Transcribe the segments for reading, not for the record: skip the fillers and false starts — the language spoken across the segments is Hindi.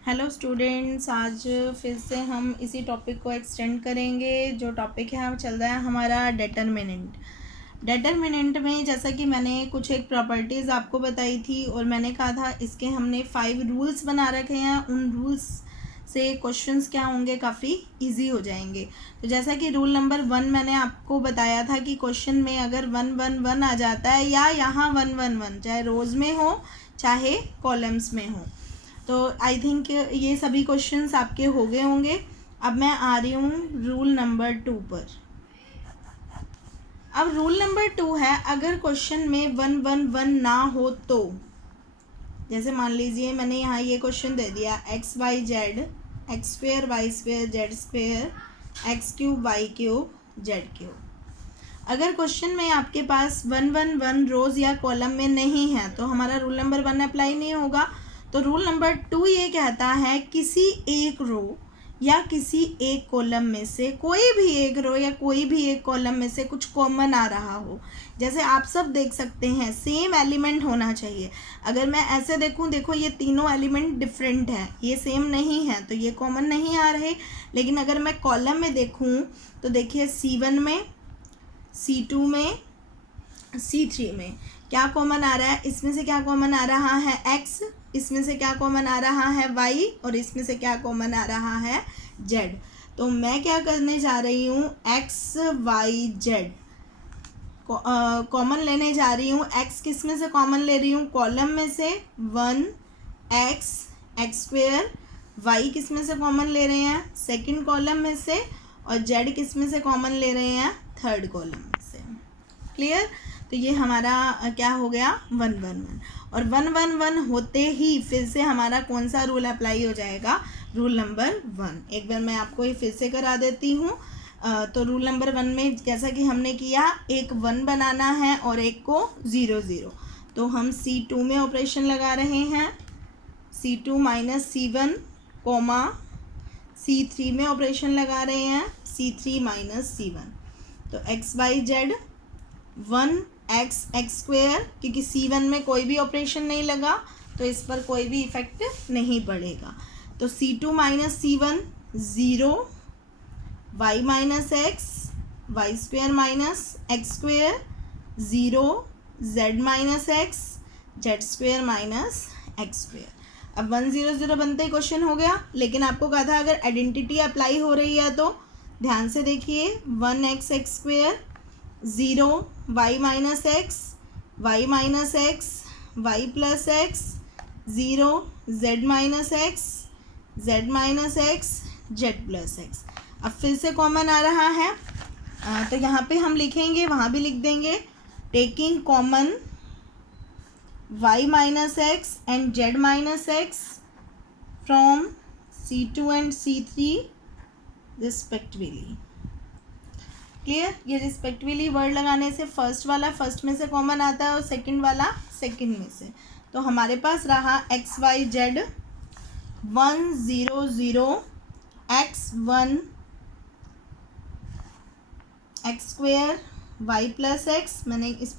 हेलो स्टूडेंट्स, आज फिर से हम इसी टॉपिक को एक्सटेंड करेंगे। जो टॉपिक है चल रहा है हमारा डेटरमिनेंट में जैसा कि मैंने कुछ एक प्रॉपर्टीज़ आपको बताई थी और मैंने कहा था इसके हमने 5 रूल्स बना रखे हैं। उन रूल्स से क्वेश्चंस क्या होंगे, काफ़ी इजी हो जाएंगे। तो जैसा कि रूल नंबर 1 मैंने आपको बताया था कि क्वेश्चन में अगर 1 1 1 आ जाता है या यहाँ 1 1 1 चाहे रोज़ में हो चाहे कॉलम्स में हो, तो आई थिंक ये सभी क्वेश्चंस आपके हो गए होंगे। अब मैं आ रही हूँ रूल नंबर 2 पर। अब रूल नंबर 2 है, अगर क्वेश्चन में 1 1 1 ना हो तो, जैसे मान लीजिए मैंने यहाँ ये क्वेश्चन दे दिया x y z, x square y square z square, x cube y cube z cube. अगर क्वेश्चन में आपके पास 1 1 1 रोज या कॉलम में नहीं है तो हमारा रूल नंबर 1 अप्लाई नहीं होगा। तो रूल नंबर 2 ये कहता है किसी एक रो या किसी एक कॉलम में से कोई भी एक रो या कोई भी एक कॉलम में से कुछ कॉमन आ रहा हो। जैसे आप सब देख सकते हैं सेम एलिमेंट होना चाहिए। अगर मैं ऐसे देखूं, देखो ये तीनों एलिमेंट डिफरेंट है, ये सेम नहीं है तो ये कॉमन नहीं आ रहे। लेकिन अगर मैं कॉलम में देखूं तो देखिए C1 में, C2 में, C3 में क्या कॉमन आ रहा है, इसमें से क्या कॉमन आ रहा है x, इसमें से क्या कॉमन आ रहा है y और इसमें से क्या कॉमन आ रहा है z। तो मैं क्या करने जा रही हूँ, x y z कॉमन लेने जा रही हूँ। x किस में से कॉमन ले रही हूँ, कॉलम में से 1 x एक्स स्क्वेयर, y किस में से कॉमन ले रहे हैं, सेकंड कॉलम में से, और z किस में से कॉमन ले रहे हैं, थर्ड कॉलम में से। क्लियर। तो ये हमारा क्या हो गया 1 1 1, और 1 1 1 होते ही फिर से हमारा कौन सा रूल अप्लाई हो जाएगा, रूल नंबर 1। एक बार मैं आपको ये फिर से करा देती हूँ। तो रूल नंबर 1 में जैसा कि हमने किया, एक 1 बनाना है और एक को 0 0। तो हम C2 में ऑपरेशन लगा रहे हैं, C2 minus C1 coma, C3 में ऑपरेशन लगा रहे हैं, C3 माइनस C1। तो x y z 1 x x square, क्योंकि C1 में कोई भी ऑपरेशन नहीं लगा तो इस पर कोई भी इफेक्ट नहीं पड़ेगा। तो C2 minus C1 0, y minus x, y square minus x square 0, z minus x, z square minus x square. अब 1 0 0 बनते ही क्वेश्चन हो गया। लेकिन आपको कहा था अगर आइडेंटिटी अप्लाई हो रही है तो ध्यान से देखिए, 1 x x square 0, y minus x, y minus x, y plus x 0, z minus x, z minus x, z plus x. अब फिर से कॉमन आ रहा है, तो यहाँ पे हम लिखेंगे, वहाँ भी लिख देंगे, taking common y minus x and z minus x from C2 and C3 respectively. Clear. ये रिस्पेक्टिवली वर्ड लगाने से फर्स्ट वाला फर्स्ट में से कॉमन आता है और सेकंड वाला सेकंड में से। तो हमारे पास रहा x y z 1 0 0 x 1 x square y plus x, मैंने इस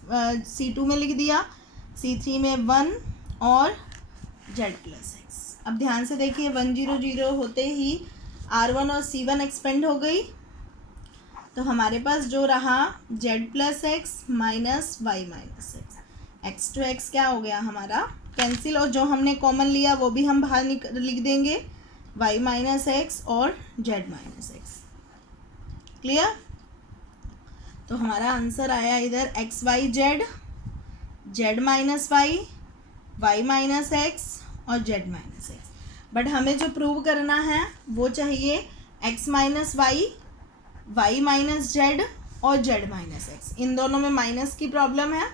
C2 में लिख दिया, C3 में 1 और जेड प्लस एक्स। अब ध्यान से देखिए 1 0 0 होते ही R1 और C1 एक्सपेंड हो गई, तो हमारे पास जो रहा z plus x minus y minus x, x to x क्या हो गया हमारा कैंसिल, और जो हमने कॉमन लिया वो भी हम बाहर लिख देंगे, y माइनस एक्स और z माइनस एक्स। क्लियर। तो हमारा आंसर आया इधर x y z, z minus y, y minus x और जेड माइनस एक्स। बट हमें जो प्रूव करना है वो चाहिए x minus y, y minus z और z माइनस एक्स। इन दोनों में माइनस की प्रॉब्लम है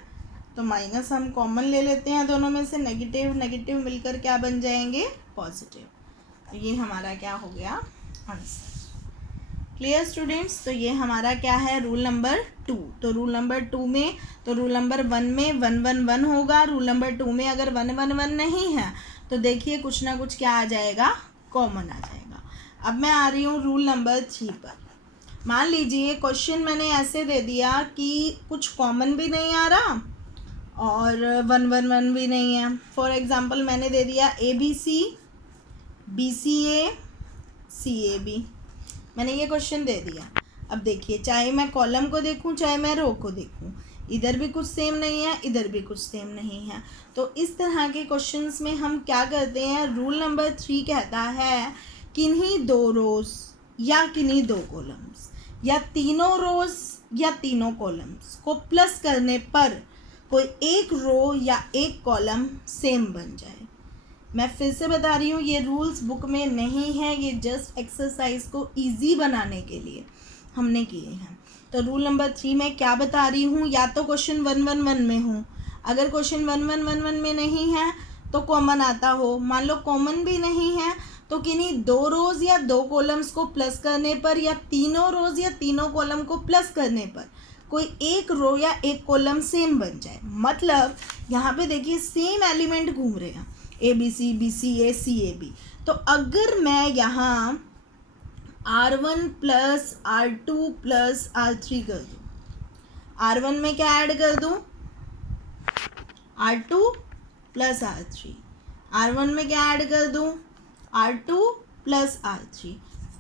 तो माइनस हम कॉमन ले लेते हैं, दोनों में से नेगेटिव नेगेटिव मिलकर क्या बन जाएंगे, पॉजिटिव। तो ये हमारा क्या हो गया आंसर। Clear students. तो ये हमारा क्या है, रूल नंबर 2। तो रूल नंबर 2 में, तो रूल नंबर 1 में 1 1 1 होगा, रूल नंबर 2 में अगर 1 1 1 नहीं है तो देखिए कुछ ना कुछ क्या आ जाएगा, कॉमन आ जाएगा। अब मैं आ रही हूँ रूल नंबर 3 पर। मान लीजिए क्वेश्चन मैंने ऐसे दे दिया कि कुछ कॉमन भी नहीं आ रहा और 1 1 1 भी नहीं है। फॉर एग्जांपल मैंने दे दिया ABC BCA CAB, मैंने ये क्वेश्चन दे दिया। अब देखिए, चाहे मैं कॉलम को देखूं चाहे मैं रो को देखूं, इधर भी कुछ सेम नहीं है, इधर भी कुछ सेम नहीं है। तो इस तरह के क्वेश्चंस में हम क्या करते हैं, रूल नंबर 3 कहता है किन्हीं दो रोज या किन्हीं दो कॉलम्स या तीनों रोज या तीनों कॉलम्स को प्लस करने पर कोई एक रो या एक कॉलम सेम बन जाए। मैं फिर से बता रही हूँ, ये रूल्स बुक में नहीं है, ये जस्ट एक्सरसाइज को इजी बनाने के लिए हमने किए हैं। तो रूल नंबर 3 में क्या बता रही हूँ, या तो क्वेश्चन 111 में हूँ, अगर क्वेश्चन 1111 में नहीं है तो कॉमन आता हो, मान लो कॉमन भी नहीं है तो किन्हीं दो रोज या दो कॉलम्स को प्लस करने पर या तीनों रोज या तीनों कॉलम को प्लस करने पर कोई एक रो या एक कॉलम सेम बन जाए। मतलब यहाँ पे देखिए सेम एलिमेंट घूम रहे हैं, ABC BCA CAB। तो अगर मैं यहाँ R1 plus R2 plus R3 कर दूँ, R1 में क्या ऐड कर दूँ, R2 प्लस R3, R1 में क्या ऐड कर दूँ, R2 प्लस R3,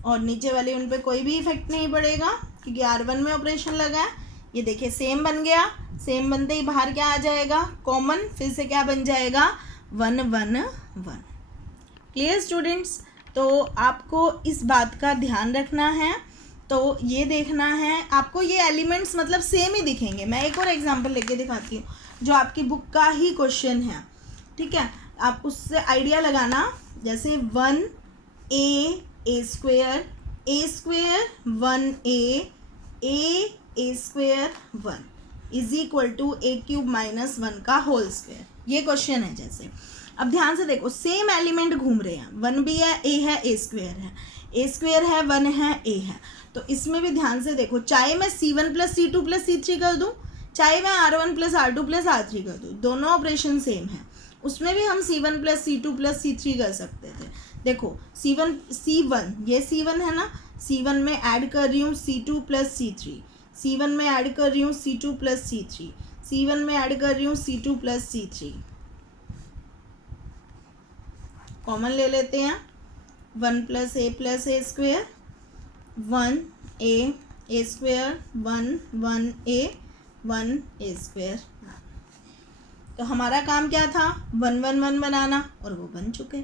और नीचे वाले उन पे कोई भी इफेक्ट नहीं पड़ेगा क्योंकि R1 में ऑपरेशन लगा है। ये देखिए सेम बन गया, सेम बनते ही बाहर क्या आ जाएगा, कॉमन, फिर से क्या बन जाएगा, 1 1 1। Clear students? तो आपको इस बात का ध्यान रखना है। तो ये देखना है आपको, ये एलिमेंट्स मतलब सेम ही दिखेंगे। मैं एक और एग्जांपल लेके दिखाती हूँ जो आपकी बुक का ही क्वेश्चन है, ठीक है, आप उससे आइडिया लगाना। जैसे 1A square A 1A square 1 is equal to A³ minus 1 का होल स्क्वायर, ये क्वेश्चन है। जैसे अब ध्यान से देखो, सेम एलिमेंट घूम रहे हैं, 1 भी है, A है, A स्क्वायर है, A स्क्वायर है, 1 है, A है। तो इसमें भी ध्यान से देखो, चाहे मैं C1 plus C2 plus C3 कर दूँ, चाहे मैं R1 plus R2 plus R3 कर दूँ, दोनों ऑपरेशन सेम है। उसमें भी हम C1 plus C2 plus C3 कर सकते थे। देखो C1 ये C1 है ना, C1 में ऐड कर रही हूँ C2 प्लस C3, C1 में ऐड कर रही हूँ C2 प्लस C3, C1 में ऐड कर रही हूँ C2 प्लस C3, कॉमन ले लेते हैं, 1 plus A square 1A square 1 1A square. तो हमारा काम क्या था, 1 1 1 बनाना, और वो बन चुके।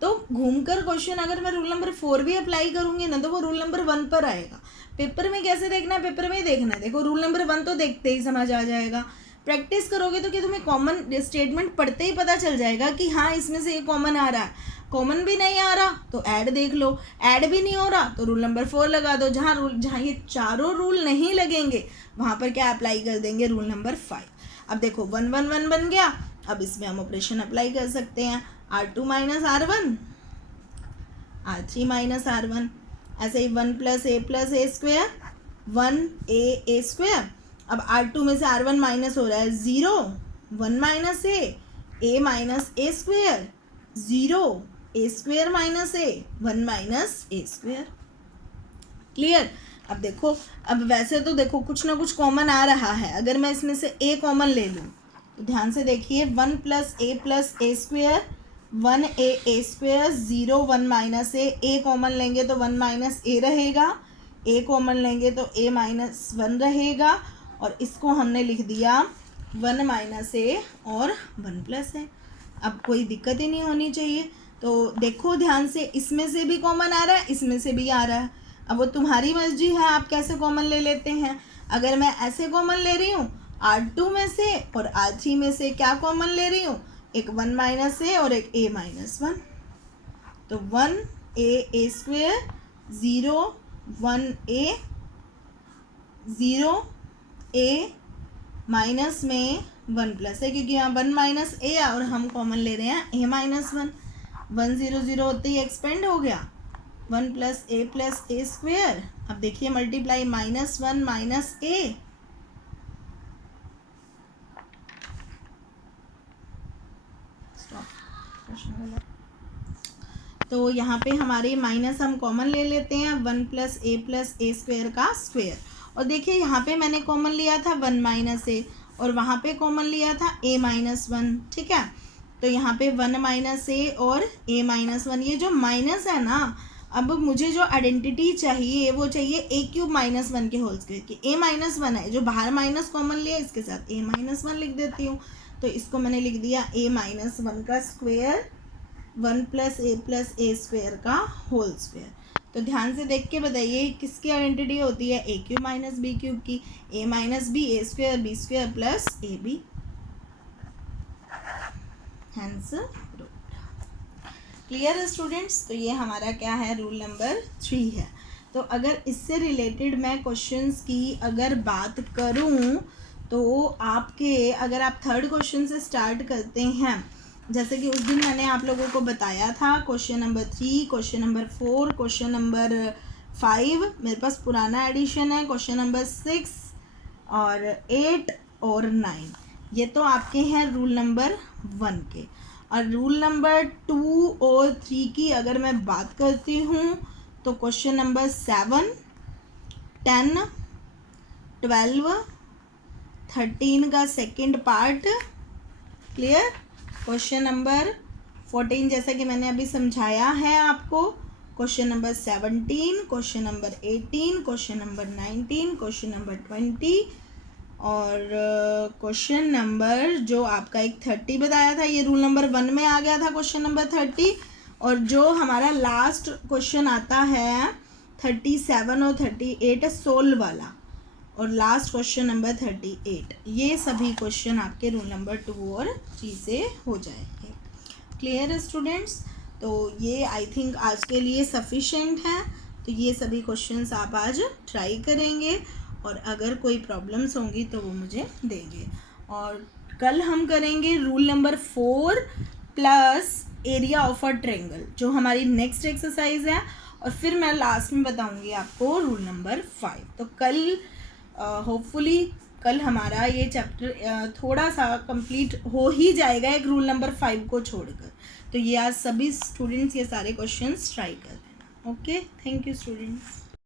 तो घूमकर क्वेश्चन अगर मैं रूल नंबर 4 भी अप्लाई करूँगी ना तो वो रूल नंबर 1 पर आएगा। पेपर में कैसे देखना है, पेपर में ही देखना है। देखो रूल नंबर 1 तो देखते ही समझ आ जाएगा, प्रैक्टिस करोगे तो क्या तुम्हें कॉमन स्टेटमेंट पढ़ते ही पता चल जाएगा कि हाँ इसमें से ये कॉमन आ रहा है। कॉमन भी नहीं आ रहा तो ऐड देख लो, ऐड भी नहीं हो रहा तो रूल नंबर 4 लगा दो। जहाँ ये चारों रूल नहीं लगेंगे वहाँ पर क्या अप्लाई कर देंगे, रूल नंबर 5। अब देखो 1 1 1 बन गया, अब इसमें हम ऑपरेशन अप्लाई कर सकते हैं, R2 minus R1 R3 minus R1, ऐसे ही 1 plus A square 1A square. अब R2 में से R1 माइनस हो रहा है 0, 1 minus A minus A square 0, A square minus A 1 minus A square. Clear? अब देखो, अब वैसे तो देखो कुछ ना कुछ कॉमन आ रहा है, अगर मैं इसमें से A कॉमन ले लूँ तो ध्यान से देखिए 1 plus A square 1A square 0 1 minus A common लेंगे तो 1 माइनस A रहेगा, A कॉमन लेंगे तो A माइनस 1 रहेगा, और इसको हमने लिख दिया 1 माइनस A और 1 प्लस A। अब कोई दिक्कत ही नहीं होनी चाहिए। तो देखो ध्यान से, इसमें से भी कॉमन आ रहा है, इसमें से भी आ रहा है। अब वो तुम्हारी मर्जी है आप कैसे कॉमन ले लेते हैं। अगर मैं ऐसे कॉमन ले रही हूँ R2 में से और R3 में से क्या कॉमन ले रही हूँ, एक 1 माइनस A और एक A माइनस 1, तो 1A square 0 1A 0 A minus में 1 प्लस है, क्योंकि यहाँ 1 माइनस A और हम कॉमन ले रहे हैं A माइनस 1, 1 0 0 होते ही एक्सपेंड हो गया 1 प्लस A स्क्वायर। अब देखिए मल्टीप्लाई -1 माइनस A, तो यहाँ पे हमारे माइनस हम कॉमन ले लेते हैं 1 प्लस A स्क्वायर का स्क्वायर। और देखिए यहाँ पे मैंने कॉमन लिया था 1 माइनस A और वहाँ पे कॉमन लिया था A माइनस 1, ठीक है। तो यहाँ पे 1 माइनस ए और a माइनस 1, ये जो माइनस है ना, अब मुझे जो आइडेंटिटी चाहिए वो चाहिए ए क्यूब माइनस 1 के होल स्क्वायर की। a माइनस 1 है, जो बाहर माइनस कॉमन लिया इसके साथ a माइनस 1 लिख देती हूँ। तो इसको मैंने लिख दिया a माइनस 1 का स्क्वायर 1 प्लस ए स्क्वायर का होल स्क्वायर। तो ध्यान से देख के बताइए किसकी आइडेंटिटी होती है, a cube minus b cube की। a minus b a square b square plus a b, hence रूल। क्लियर है स्टूडेंट्स? तो ये हमारा क्या है, रूल नंबर 3 है। तो अगर इससे रिलेटेड मैं क्वेश्चंस की अगर बात करूं तो आपके, अगर आप थर्ड क्वेश्चन से स्टार्ट करते हैं, जैसे कि उस दिन मैंने आप लोगों को बताया था question number 3, question number 4, question number 5 मेरे पास पुराना एडिशन है, क्वेश्चन नंबर 6 और 8 और 9, ये तो आपके हैं रूल नंबर 1 के। और रूल नंबर 2 और 3 की अगर मैं बात करती हूँ तो क्वेश्चन नंबर 7, 10, 12, 13 का second part, clear. Question number 14 जैसा कि मैंने अभी समझाया है आपको, question number 17, question number 18, question number 19, question number 20 और क्वेश्चन नंबर जो आपका एक 30 बताया था, ये रूल नंबर 1 में आ गया था क्वेश्चन नंबर 30। और जो हमारा लास्ट क्वेश्चन आता है 37 और 38 सोल्व वाला, और लास्ट क्वेश्चन नंबर 38, ये सभी क्वेश्चन आपके रूल नंबर 2 और 3 से हो जाएंगे। क्लियर है स्टूडेंट्स? तो ये आई थिंक आज के लिए सफिशेंट है। तो ये सभी क्वेश्चंस आप आज ट्राई करेंगे और अगर कोई प्रॉब्लम्स होंगी तो वो मुझे देंगे। और कल हम करेंगे rule number 4 plus area of a triangle, जो हमारी नेक्स्ट एक्सरसाइज है, और फिर मैं लास्ट में बताऊंगी आपको रूल नंबर 5। तो कल होपफुली कल हमारा ये चैप्टर थोड़ा सा कंप्लीट हो ही जाएगा, एक रूल नंबर 5 को छोड़कर। तो ये आज सभी स्टूडेंट्स ये सारे क्वेश्चंस ट्राई कर देना। Okay, thank you students.